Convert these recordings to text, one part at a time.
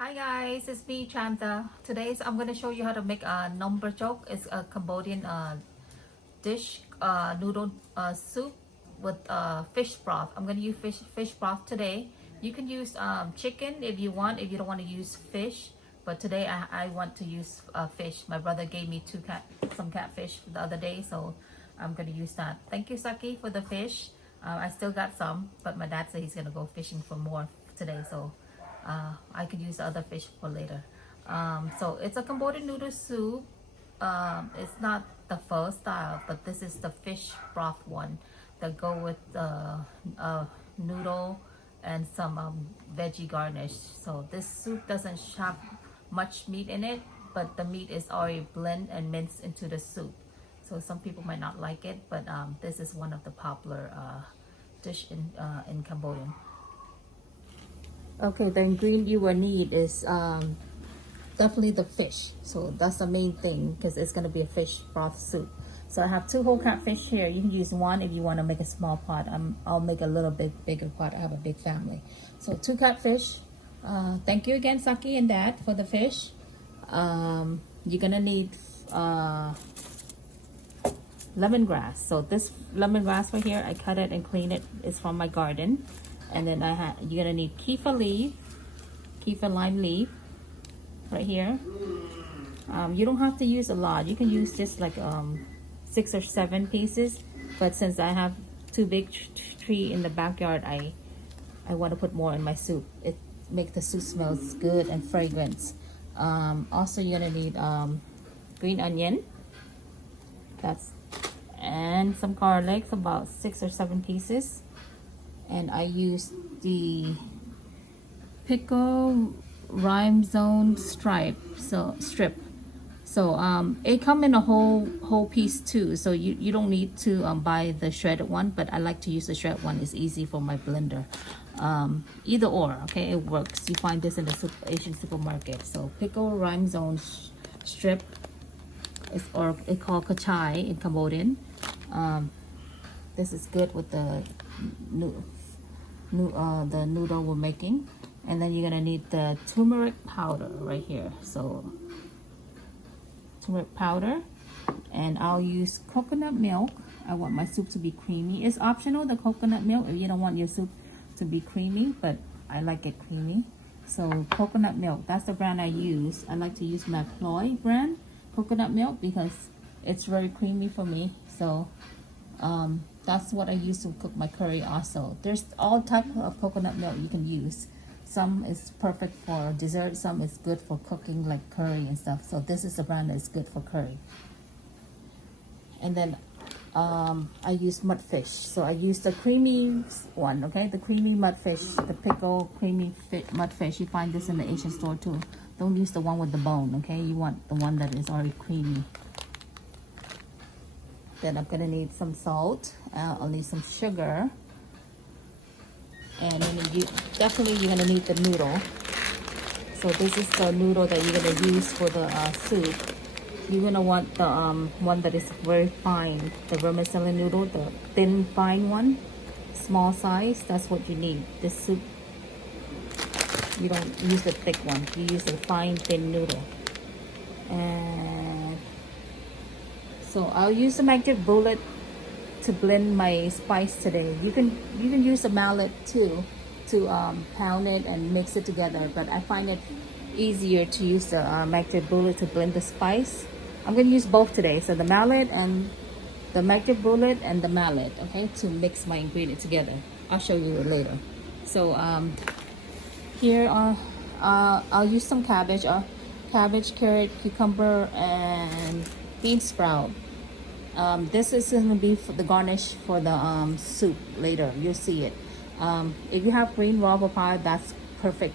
Hi guys, it's me Chanta. Today I'm going to show you how to make a number joke. It's a Cambodian dish, noodle soup with fish broth. I'm going to use fish broth today. You can use chicken if you want, if you don't want to use fish. But today I want to use fish. My brother gave me some catfish the other day, so I'm going to use that. Thank you, Saki, for the fish. I still got some, but my dad said he's going to go fishing for more today, so I could use the other fish for later. So it's a Cambodian noodle soup. It's not the pho style, but this is the fish broth one that go with noodle and some veggie garnish. So this soup doesn't have much meat in it, but the meat is already blended and minced into the soup. So some people might not like it, but this is one of the popular dish in Cambodian. Okay, the ingredient you will need is definitely the fish. So that's the main thing because it's going to be a fish broth soup. So I have 2 whole catfish here. You can use 1 if you want to make a small pot. I'll make a little bit bigger pot. I have a big family. So 2 catfish. Thank you again, Saki and Dad, for the fish. You're going to need lemongrass. So this lemongrass right here, I cut it and clean it. It's from my garden. And then you're gonna need Kaffir lime leaf, right here. You don't have to use a lot. You can use just like 6 or 7 pieces. But since I have 2 big tree in the backyard, I want to put more in my soup. It makes the soup smells good and fragrance. Also, you're gonna need green onion. And some garlic, about 6 or 7 pieces. And I use the Pickled Rhizomes strip. So it come in a whole piece too. So you don't need to buy the shredded one, but I like to use the shredded one. It's easy for my blender. Either or, okay, it works. You find this in the Asian supermarket. So Pickled Rhizomes strip, it's called Kachai in Cambodian. This is good with the noodle we're making. And then you're gonna need the turmeric powder right here. So turmeric powder, and I'll use coconut milk. I want my soup to be creamy. It's optional, the coconut milk, if you don't want your soup to be creamy, but I like it creamy. So coconut milk, that's the brand I use. I like to use McPloy brand coconut milk because it's very creamy for me. So that's what I use to cook my curry also. There's all type of coconut milk you can use. Some is perfect for dessert, some is good for cooking like curry and stuff. So this is the brand that's good for curry. And then I use mudfish. So I use the creamy one, okay? The creamy mudfish, the pickled creamy mudfish. You find this in the Asian store too. Don't use the one with the bone, okay? You want the one that is already creamy. Then I'm gonna need some salt. I'll need some sugar, and then you're gonna need the noodle. So this is the noodle that you're gonna use for the soup. You're gonna want the one that is very fine, the vermicelli noodle, the thin fine one, small size. That's what you need. This soup, you don't use the thick one. You use the fine thin noodle. And so I'll use the magic bullet to blend my spice today. You can use a mallet too to pound it and mix it together, but I find it easier to use the magic bullet to blend the spice. I'm going to use both today, so the mallet and the magic bullet and the mallet, okay, to mix my ingredients together. I'll show you later. So here I'll use some cabbage, carrot, cucumber, and bean sprout. This is going to be for the garnish for the soup later. You'll see it. If you have green raw papaya, that's perfect.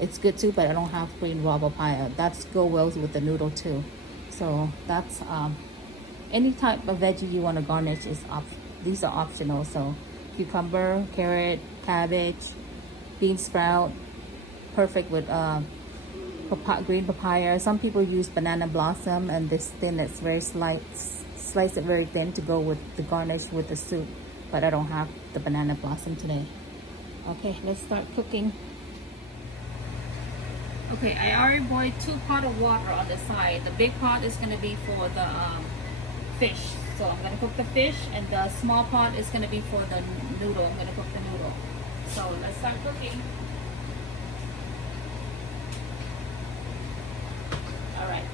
It's good too, but I don't have green raw papaya. That's go well with the noodle too. So that's any type of veggie you want to garnish these are optional. So cucumber, carrot, cabbage, bean sprout, perfect with green papaya. Some people use banana blossom, and this thin, it's very slice it very thin to go with the garnish with the soup, but I don't have the banana blossom today. Okay, let's start cooking. Okay, I already boiled 2 pots of water on the side. The big pot is gonna be for the fish. So I'm gonna cook the fish, and the small pot is gonna be for the noodle. I'm gonna cook the noodle. So let's start cooking. All right.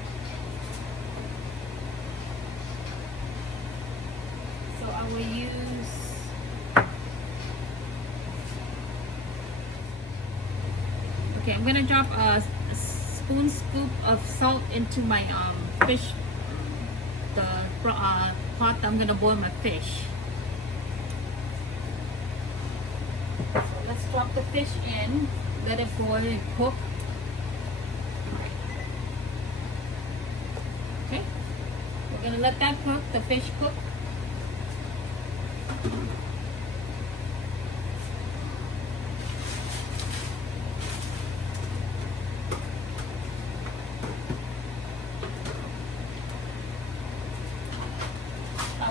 So I will use okay, I'm gonna drop a spoon scoop of salt into my fish, the pot that I'm gonna boil my fish. So let's drop the fish in, let it boil and cook. Okay, we're gonna let that cook, the fish cook.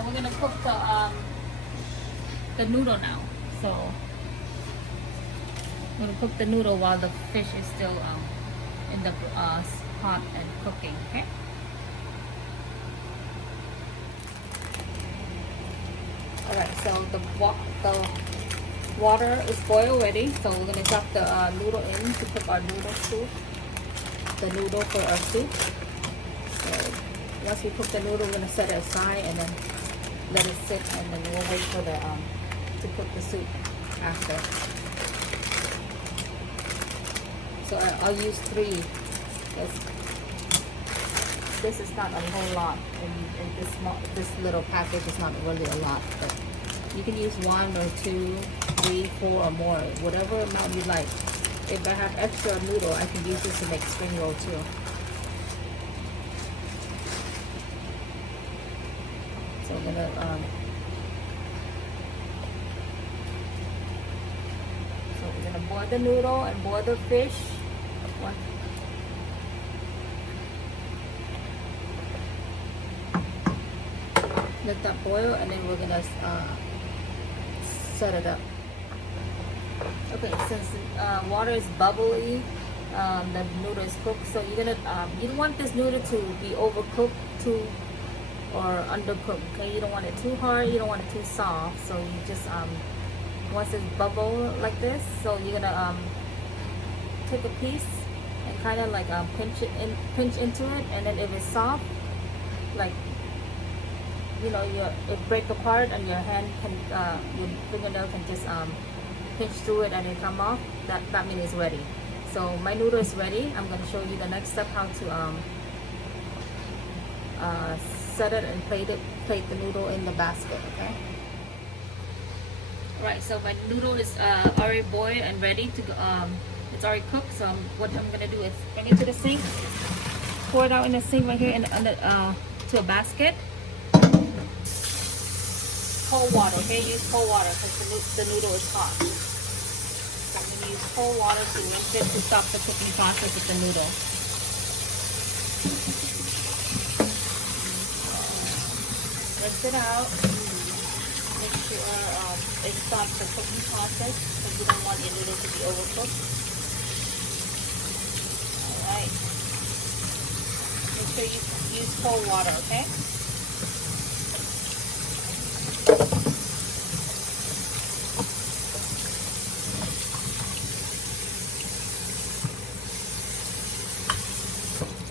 We're gonna cook the noodle now. So we're gonna cook the noodle while the fish is still in the pot and cooking. Okay. All right. So the water is boiled already. So we're gonna drop the noodle in to cook our noodle soup. The noodle for our soup. So once we cook the noodle, we're gonna set it aside and then let it sit, and then we'll wait for the to cook the soup after. So I'll use 3 because this is not a whole lot, and this little package is not really a lot. But you can use 1 or 2, 3, 4 or more, whatever amount you like. If I have extra noodle, I can use this to make spring roll too. So we're gonna boil the noodle and boil the fish. Let that boil, and then we're gonna set it up. Okay, since water is bubbly, the noodle is cooked. So you're gonna you don't want this noodle to be overcooked too, or undercooked. Okay, you don't want it too hard, you don't want it too soft. So you just once it's bubble like this, so you're gonna take a piece and kind of like pinch into it, and then if it's soft, like it break apart, and your hand can your fingernail can just pinch through it and it come off. That means it's ready. So my noodle is ready. I'm gonna show you the next step, how to set it and plate the noodle in the basket. Okay. Right. So my noodle is already boiled and ready to go. It's already cooked. So what I'm gonna do is bring it to the sink, pour it out in the sink right here, to a basket. Cold water. Okay, use cold water because the noodle is hot. So I'm gonna use cold water to rinse it to stop the cooking process of the noodle. Rinse it out. Make sure it stops the cooking process because you don't want your noodle to be overcooked. Alright. Make sure you use cold water, okay?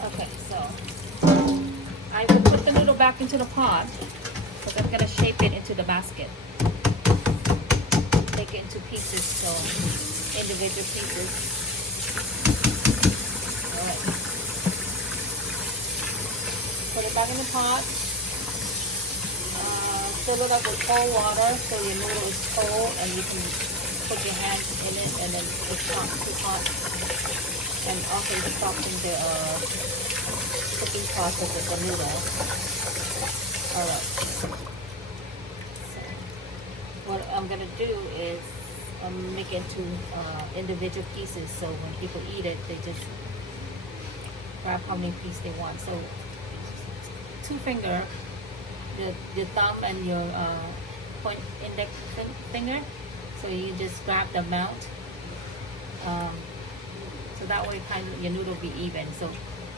Okay, so I will put the noodle back into the pot because I'm going to shape it into the basket. Take it into pieces, so individual pieces. Alright. Put it back in the pot. Fill it up with cold water so your noodle is cold and you can put your hands in it, and then it's not too hot, and also stopping the cooking process of the noodle. Alright. So what I'm gonna do is make it into individual pieces, so when people eat it, they just grab how many pieces they want. So 2 finger, the thumb and your point index finger, so you just grab the amount. So that way kind of your noodle be even. So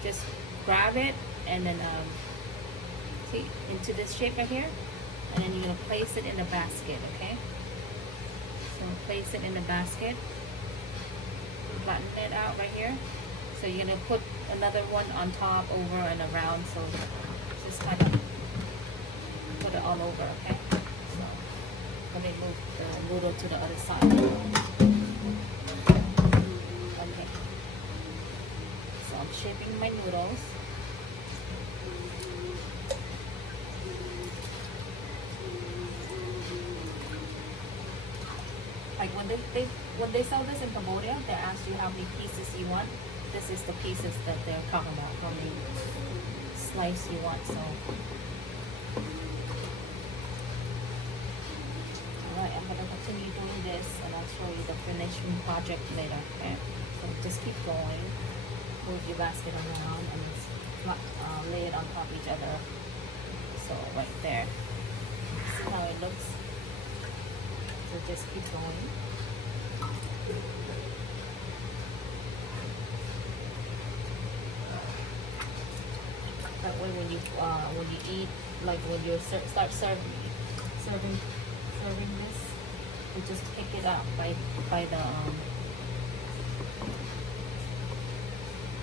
just grab it and then see into this shape right here, and then you're gonna place it in the basket, okay? So place it in the basket, flatten it out right here. So you're gonna put another one on top, over and around. So just kind of put it all over, okay? So let me move the noodle to the other side. Okay. So I'm shaping my noodles. Like when they sell this in Cambodia, they ask you how many pieces you want. This is the pieces that they're talking about, how many slice you want. So alright, I'm gonna continue doing this and I'll show you the finishing project later. Okay, so just keep going. Move your basket around and lay it on top of each other. So right there. See how it looks? So just keep going. That way when you eat, like when you start serving this, you just pick it up by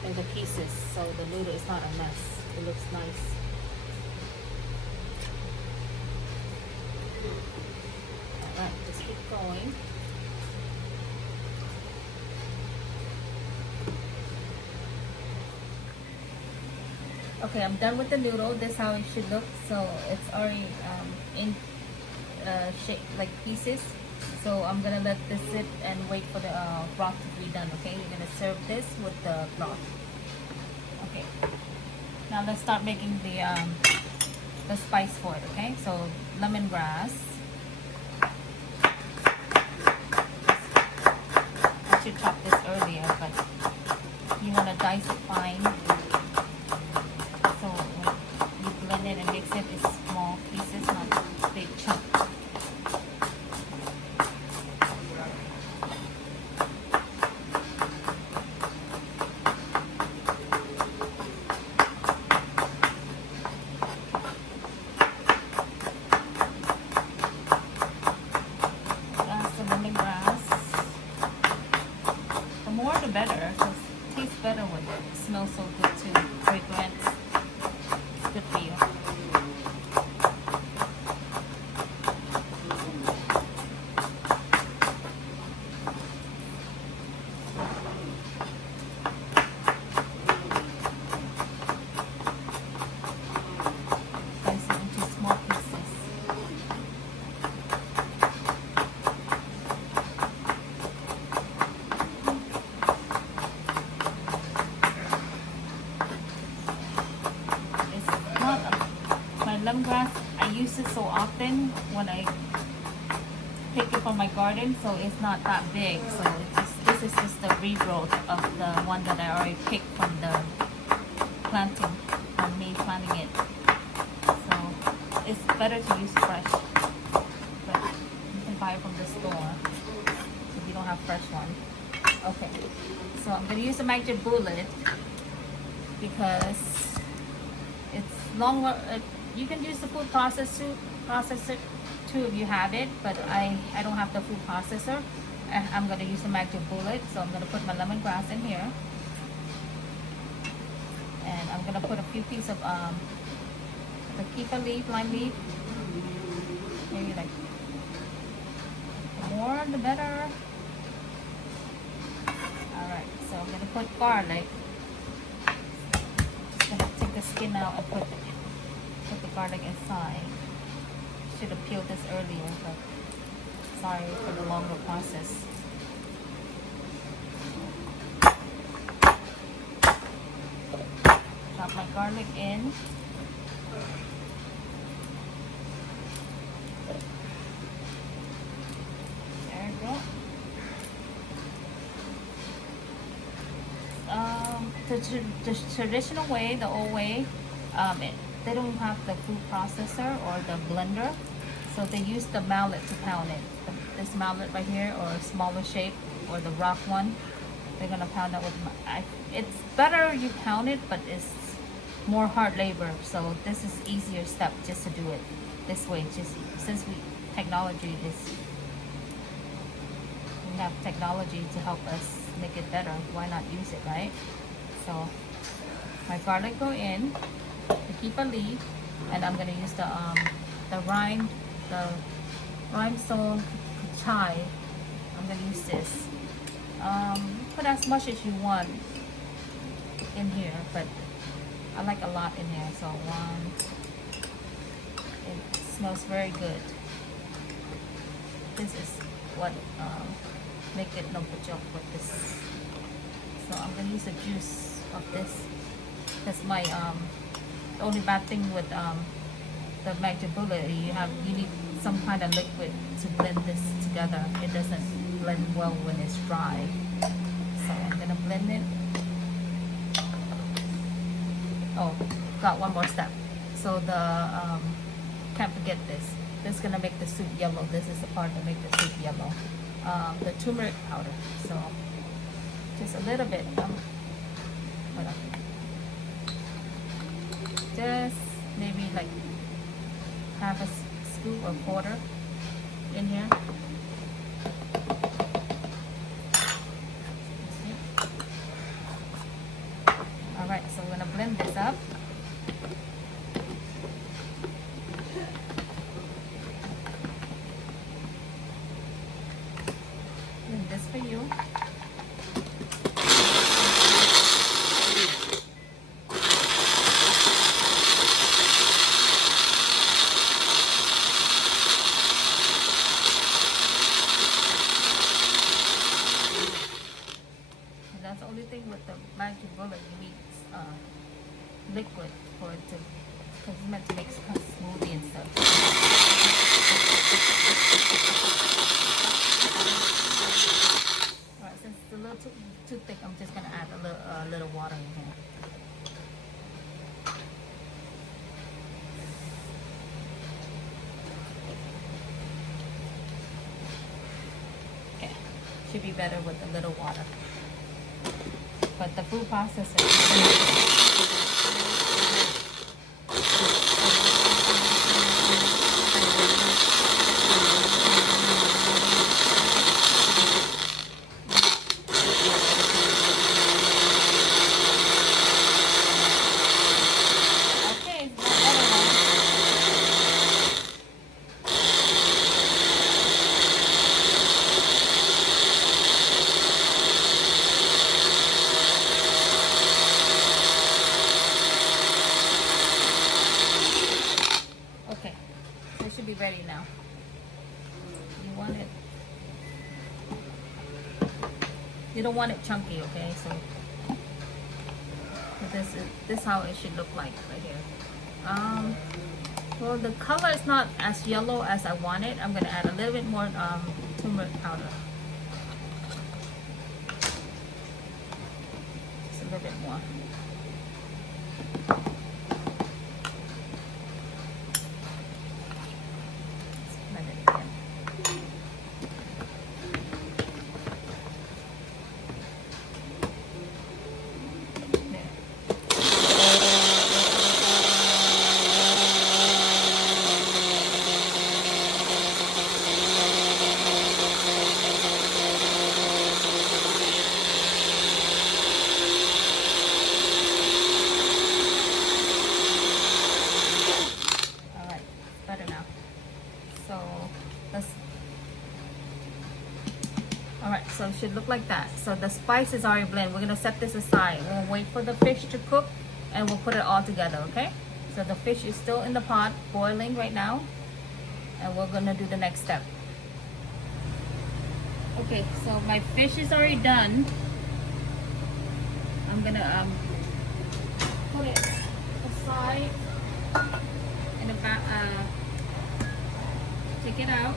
the pieces, so the noodle is not a mess. It looks nice. Alright, just keep going. Okay, I'm done with the noodle. This is how it should look. So it's already in shape like pieces. So I'm gonna let this sit and wait for the broth to be done. Okay, you're gonna serve this with the broth. Okay. Now let's start making the spice for it. Okay, so lemongrass. I should chop this earlier, but you wanna dice it fine. So when you blend it and mix it, it's small pieces, not big chunks. Better, because it tastes better when it smells so good too. Fragrance, it's good for you. Slice it into small pieces. Lemongrass, I use it so often when I pick it from my garden, so it's not that big. So this is just the regrowth of the one that I already picked from the planting, from me planting it. So it's better to use fresh, but you can buy it from the store if you don't have fresh one. Okay, so I'm gonna use a magic bullet because it's longer. You can use the food processor too if you have it, but I don't have the food processor. I'm going to use the magic bullet, so I'm going to put my lemongrass in here, and I'm going to put a few pieces of the Kaffir leaf, lime leaf, maybe like the more the better. Alright, so I'm going to put garlic. Just going to take the skin out and put the garlic inside. Should have peeled this earlier, but sorry for the longer process. Drop my garlic in. There we go. The traditional way, the old way, they don't have the food processor or the blender, so they use the mallet to pound it. This mallet right here, or a smaller shape, or the rock one. We're gonna pound that with it's better you pound it, but it's more hard labor. So this is easier step just to do it this way. Just since we have technology to help us make it better. Why not use it, right? So my garlic go in, the keep a leaf, and I'm gonna use the rhinestone chai. I'm gonna use this. Put as much as you want in here, but I like a lot in here. So it smells very good. This is what make it no joke with this. So I'm gonna use the juice of this. That's my the only bad thing with the magic bullet, you need some kind of liquid to blend this together. It doesn't blend well when it's dry. So I'm gonna blend it. Oh, got one more step. So can't forget this. This is gonna make the soup yellow. This is the part that make the soup yellow. The turmeric powder. So just a little bit. Hold on. Just maybe like half a scoop or quarter in here. Alright, so we're gonna blend this up. Blend this for you. With the magic bullet, you need liquid for it to, because it's meant to make smoothie and stuff. Alright, since it's a little too thick, I'm just gonna add a little water in here. Okay, should be better with a little water. But the food processor be ready now. You want it, you don't want it chunky, okay? So this is how it should look like right here. Well, the color is not as yellow as I want it. I'm gonna add a little bit more turmeric powder. Just a little bit more. Alright, so it should look like that. So the spice is already blended. We're going to set this aside. We'll wait for the fish to cook and we'll put it all together, okay? So the fish is still in the pot, boiling right now. And we're going to do the next step. Okay, so my fish is already done. I'm going to put it aside in the back, take it out.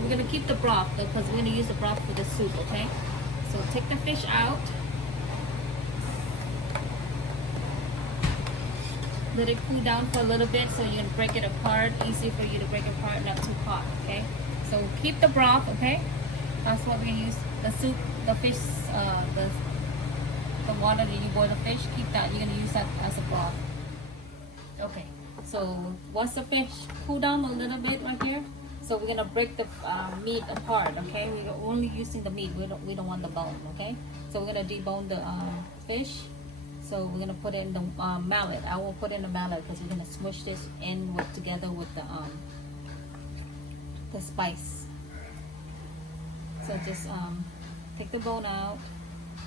We're going to keep the broth though, because we're going to use the broth for the soup, okay? So take the fish out. Let it cool down for a little bit so you can break it apart. Easy for you to break it apart, not too hot, okay? So keep the broth, okay? That's what we're gonna use. The soup, the fish, the water that you boil the fish, keep that. You're gonna use that as a broth. Okay. So once the fish cool down a little bit right here, so we're gonna break the meat apart. Okay, we're only using the meat. We don't want the bone. Okay, so we're gonna debone the fish. So we're gonna put it in the mallet. I will put in the mallet because we're gonna smush this in together with the spice. So just take the bone out.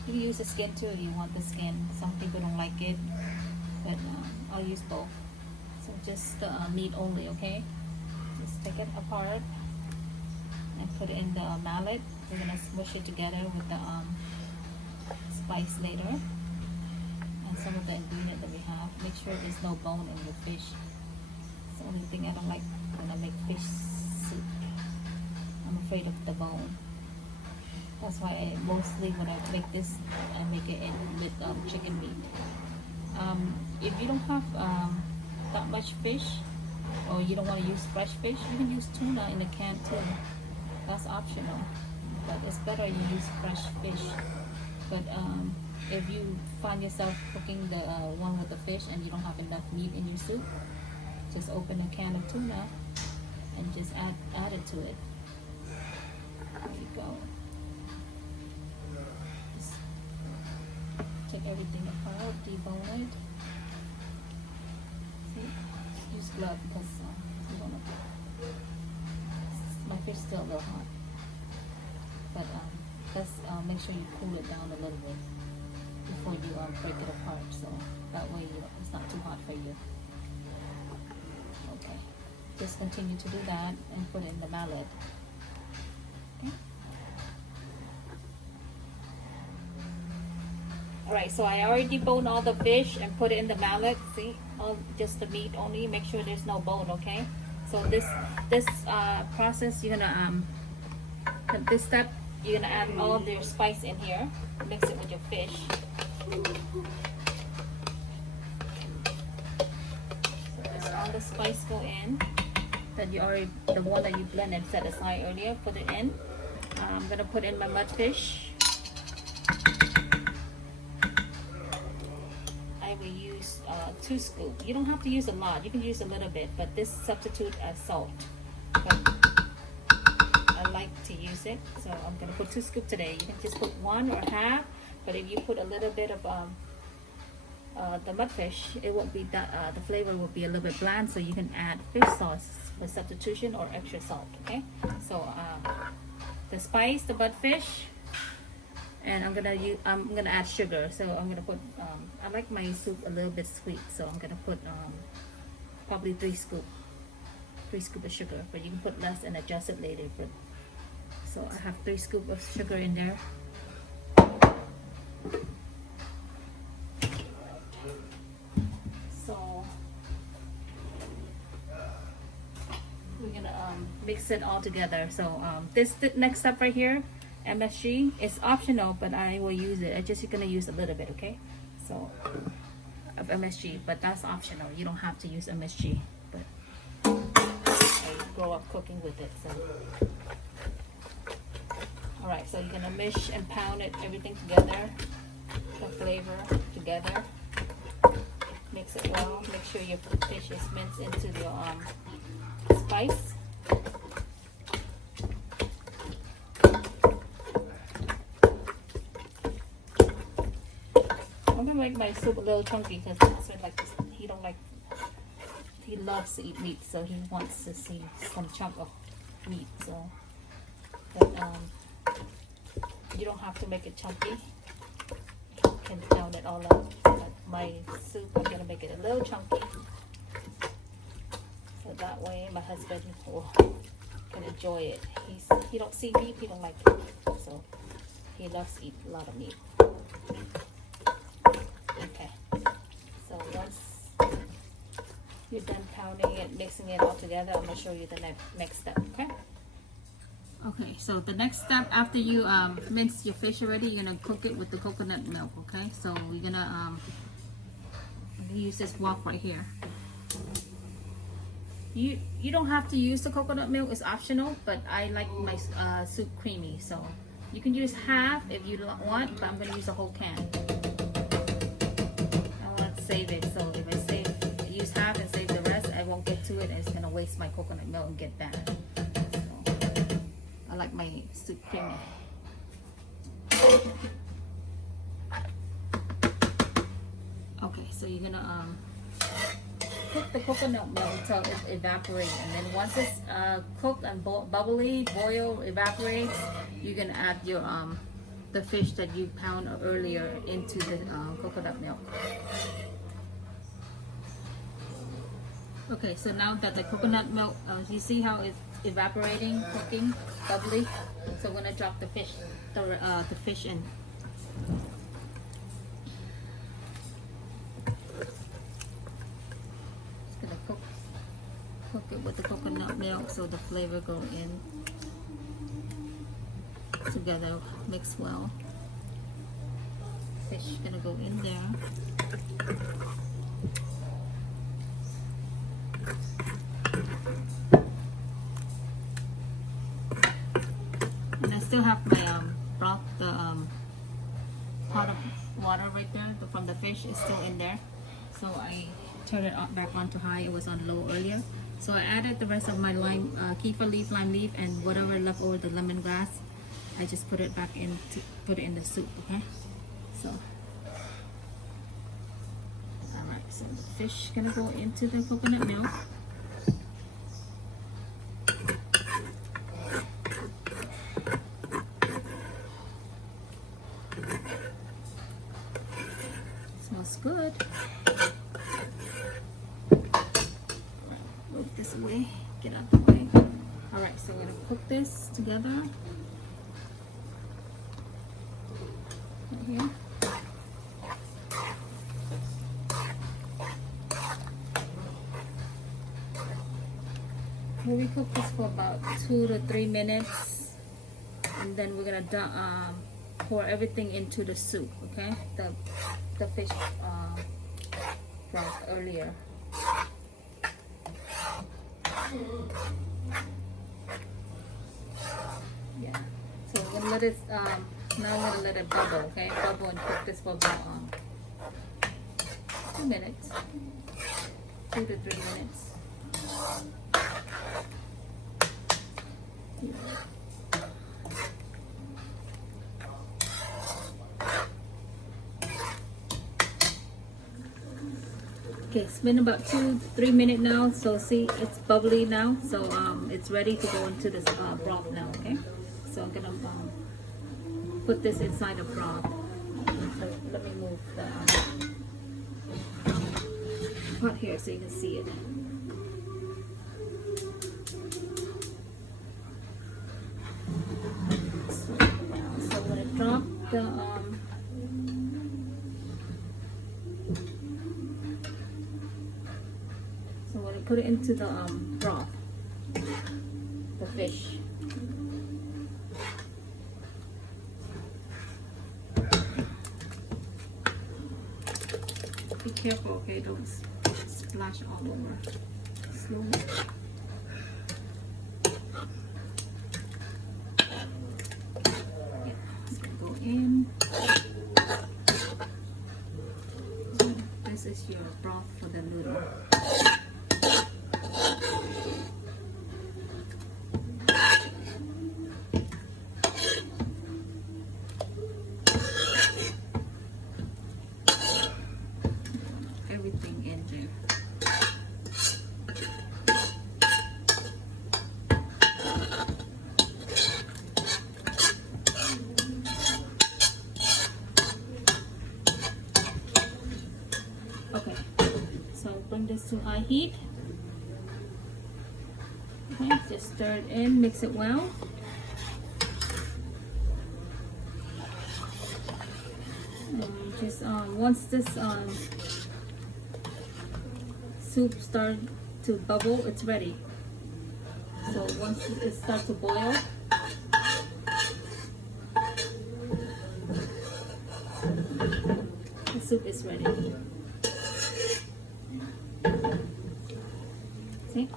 You can use the skin too if you want the skin. Some people don't like it, but I'll use both. So just the meat only, okay? Just take it apart and put it in the mallet. We're gonna smush it together with the spice later and some of the ingredients that we have. Make sure there's no bone in your fish. It's the only thing I don't like when I make fish soup. I'm afraid of the bone. That's why I mostly when I make this, I make it in with chicken meat. If you don't have that much fish, or you don't want to use fresh fish, you can use tuna in a can too. That's optional, but it's better you use fresh fish. But if you find yourself cooking the one with the fish and you don't have enough meat in your soup, just open a can of tuna and just add it to it. There you go. Just take everything apart, debone it. See? Use glove because you don't know. My fish is still a little hot. But let's make sure you cool it down a little bit before you break it apart, so that way it's not too hot for you. Okay, just continue to do that and put it in the mallet. Okay. Alright, so I already deboned all the fish and put it in the mallet. See, just the meat only. Make sure there's no bone, okay? So this process, you're gonna this step, you're gonna add all of your spice in here. Mix it with your fish. So as all the spice go in, that you already, the one that you blended set aside earlier, put it in. I'm gonna put in my mudfish. I will use 2 scoops. You don't have to use a lot. You can use a little bit, but this substitute as salt. But I like to use it, so I'm gonna put 2 scoops today. You can just put 1 or half, but if you put a little bit of the mudfish, it won't be that the flavor will be a little bit bland. So you can add fish sauce for substitution or extra salt. Okay, so the spice, the mudfish, and I'm gonna add sugar. So I'm gonna put I like my soup a little bit sweet, so I'm gonna put probably 3 scoops of sugar, but you can put less and adjust it later. But so I have 3 scoops of sugar in there. So we're gonna mix it all together. So this the next step right here, MSG, is optional, but I will use it. I just gonna use a little bit, okay? So of MSG, but that's optional. You don't have to use MSG, but I grew up cooking with it. So all right, so you're gonna mash and pound it, everything together, the flavor together. Mix it well. Make sure your fish is minced into the spice. I'm gonna make my soup a little chunky because he loves to eat meat, so he wants to see some chunk of meat. So, but you don't have to make it chunky. You can pound it all up. But my soup, I'm gonna make it a little chunky, so that way my husband can enjoy it. He don't see meat, he don't like it, so he loves to eat a lot of meat. Okay, so once you're done pounding it, mixing it all together, I'm gonna show you the next step. Okay. Okay, so the next step after you mince your fish already, you're gonna cook it with the coconut milk. Okay, so we're gonna use this wok right here. You don't have to use the coconut milk, it's optional, but I like my soup creamy, so you can use half if you want, but I'm going to use a whole can. I want to save it, so if I use half and save the rest, I won't get to it and it's going to waste my coconut milk and get bad. So I like my soup creamy. Okay, so you're going to cook the coconut milk until it evaporates, and then once it's cooked and bubbly, evaporates, you can add your the fish that you pound earlier into the coconut milk. Okay, so now that the coconut milk, you see how it's evaporating, cooking, bubbly. So I'm gonna drop the fish in. Cook it with the coconut milk so the flavor go in together, mix well. Fish gonna go in there. And I still have my broth, the pot of water right there from the fish is still in there, so I turn it back on to high. It was on low earlier. So I added the rest of my lime, Kaffir leaf, lime leaf, and whatever left over, the lemongrass. I just put it back in to put it in the soup. Okay. So, all right. So the fish gonna go into the coconut milk. Smells good. This way, get out the way. All right, so we're gonna cook this together right here. We cook this for about 2 to 3 minutes, and then we're gonna pour everything into the soup. Okay, the fish broth earlier. Yeah, so we're gonna let it now I'm gonna let it bubble. Okay, bubble and cook this for about 2 minutes, 2 to 3 minutes. Okay, it's been about 2 to 3 minutes now. So see, it's bubbly now. So it's ready to go into this broth now. Okay, so I'm gonna put this inside the broth. So let me move the pot here so you can see it. So I'm gonna drop the put it into the broth, the fish. Be careful, okay? Don't splash all over. Slowly. Yeah, it's gonna go in. This is your broth for the noodle. Everything in there. Okay, so bring this to high heat. Okay, just stir it in, mix it well. And just once this soup starts to bubble, it's ready. So once it starts to boil, the soup is ready. See?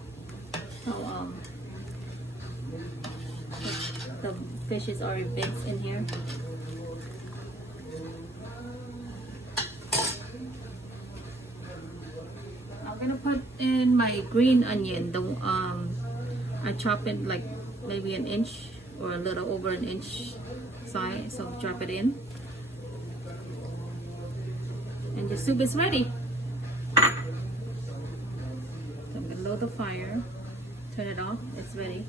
garnish is already mixed in here. I'm gonna put in my green onion. I chop it like maybe an inch or a little over an inch size. So drop it in, and your soup is ready. So I'm gonna lower the fire, turn it off. It's ready.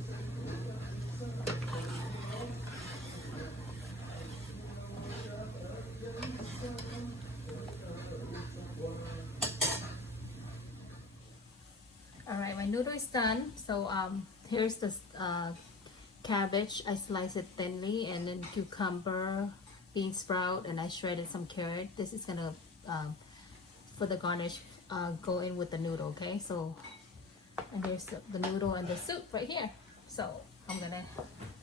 Alright, my noodle is done. So here's the cabbage. I slice it thinly, and then cucumber, bean sprout, and I shredded some carrot. This is gonna for the garnish go in with the noodle. Okay, so and here's the noodle and the soup right here. So I'm gonna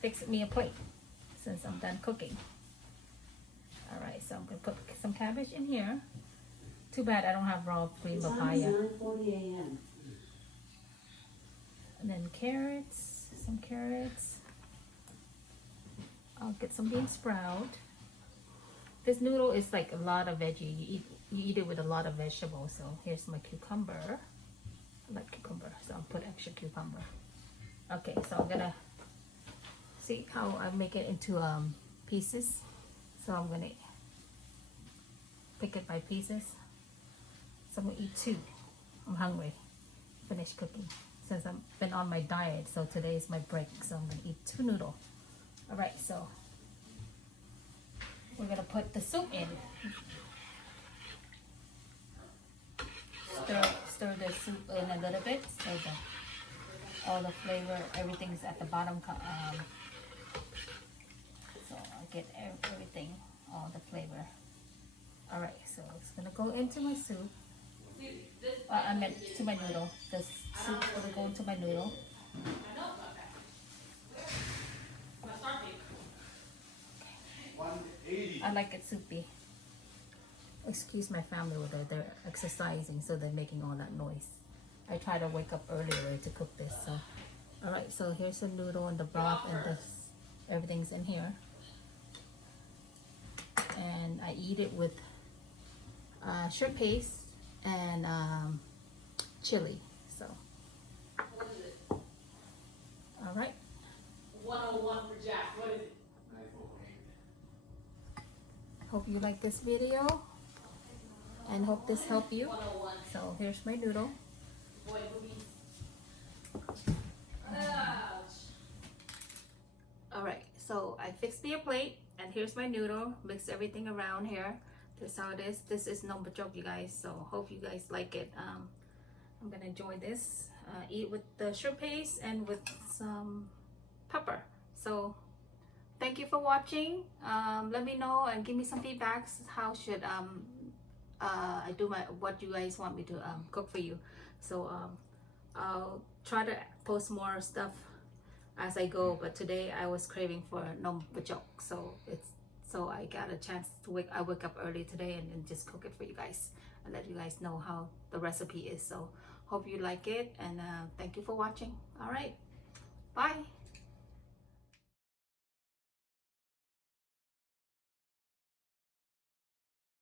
fix me a plate since I'm done cooking. Alright, so I'm gonna put some cabbage in here. Too bad I don't have raw green papaya. And then carrots, some carrots. I'll get some bean sprout. This noodle is like a lot of veggie. You eat it with a lot of vegetables. So here's my cucumber. I like cucumber, so I'll put extra cucumber. Okay, so I'm gonna see how I make it into pieces. So I'm gonna pick it by pieces. So I'm gonna eat 2. I'm hungry. Finish cooking. Since I've been on my diet, so today is my break, so I'm gonna eat 2 noodles. All right, so we're gonna put the soup in. Stir the soup in a little bit so that all the flavor, everything's at the bottom. So I'll get everything, all the flavor. All right, so it's gonna go into my soup. I meant to my noodle. The soup's gonna go into my noodle. I like it soupy. Excuse my family over there. They're exercising, so they're making all that noise. I try to wake up earlier to cook this. So, all right. So here's the noodle and the broth, and everything's in here. And I eat it with shrimp paste and chili. So, all right. 101 for Jack. What is it? Hope you like this video, and hope this helped you. So here's my noodle. All right. So I fixed me a plate, and here's my noodle. Mix everything around here. This is how it is. This is no joke, you guys. So hope you guys like it. I'm gonna enjoy this. Eat with the shrimp paste and with some pepper. So thank you for watching. Let me know and give me some feedbacks. How should I do what you guys want me to cook for you? So I'll try to post more stuff as I go. But today I was craving for no joke, so I got a chance to I wake up early today and just cook it for you guys and let you guys know how the recipe is. So hope you like it, and thank you for watching. All right, bye.